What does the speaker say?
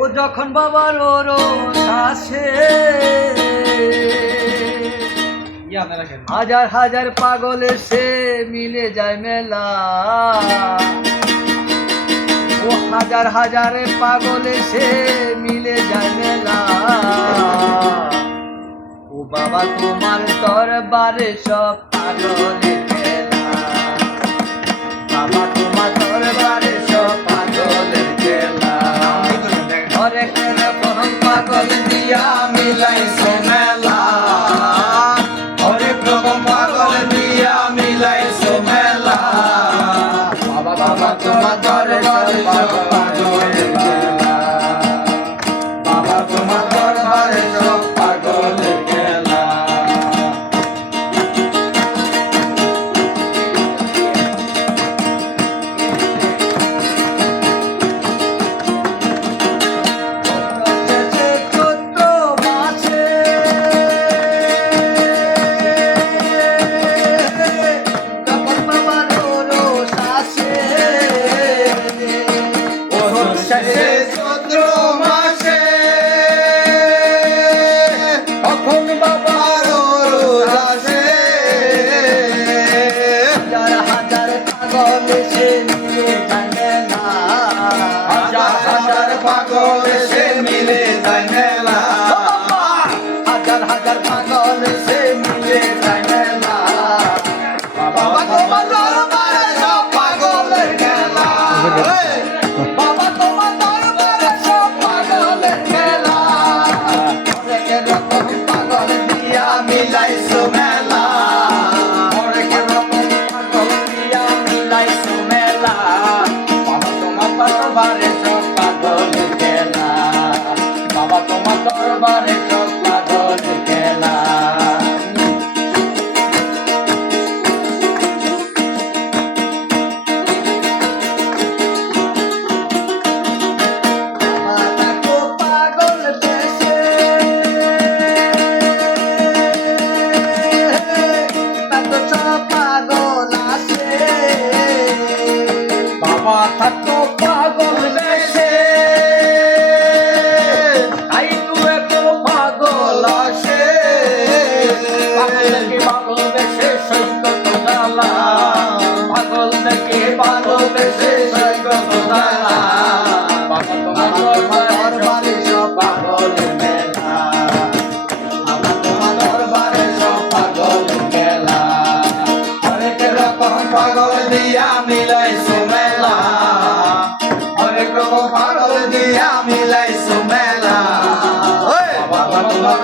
ও যখন বাবার ওরস আসে, হাজার হাজার পাগল এসে মিলে যায় মেলা। ও হাজার হাজার পাগল এসে মিলে যায় মেলা। ও বাবা তোমার দরবারে সব পাগলের খেলা। বাবা তোমার দরবারে সব পাগলের খেলা। হরেক রকম পাগল দিয়া মিলাইছো মেলা। হরেক রকম পাগল দিয়া মিলাইছো মেলা। বাবা বাবা তোমার দরবারে সব পাগলের খেলা। বাবা তোমার দরবারে সব পাগলের খেলা। চৈত্র মাসে তখন বাবার ওরস আসে। হাজার হাজার পাগল এসে মিলে যায় মেলা। হাজার হাজার পাগল এসে মিলে যায় মেলা। হাজার হাজার পাগল এসে মিলে যায় মেলা। বাবা তোমার দরবারে সব পাগলের খেলা। বাবা তোমার দরবারে সব পাগলের খেলা। হরেক রকম পাগল দিয়া মিলাইছো মেলা। হরেক রকম পাগল দিয়া মিলাইছো মেলা। বাবা তোমার দরবারে সব পাগলের খেলা। বাবা তোমার দরবারে সব পাগলের খেলা। বাবা থাকতো পাগল বেশে, আই তু এত পাগল আসে। পাগল দেখে পাগল বেশে সৈকত জ্বালা। পাগল দেখে পাগল বেশে সৈকত জ্বালা। বাবা তোমার দরবারে সব পাগলের মেলা। বাবা তোমার দরবারে সব পাগলের খেলা। হরেক রকম পাগল দিয়া মিলাইছো মেলা। হরেক রকম পাগল দিয়া মিলাইছো মেলা। বাবা তোমার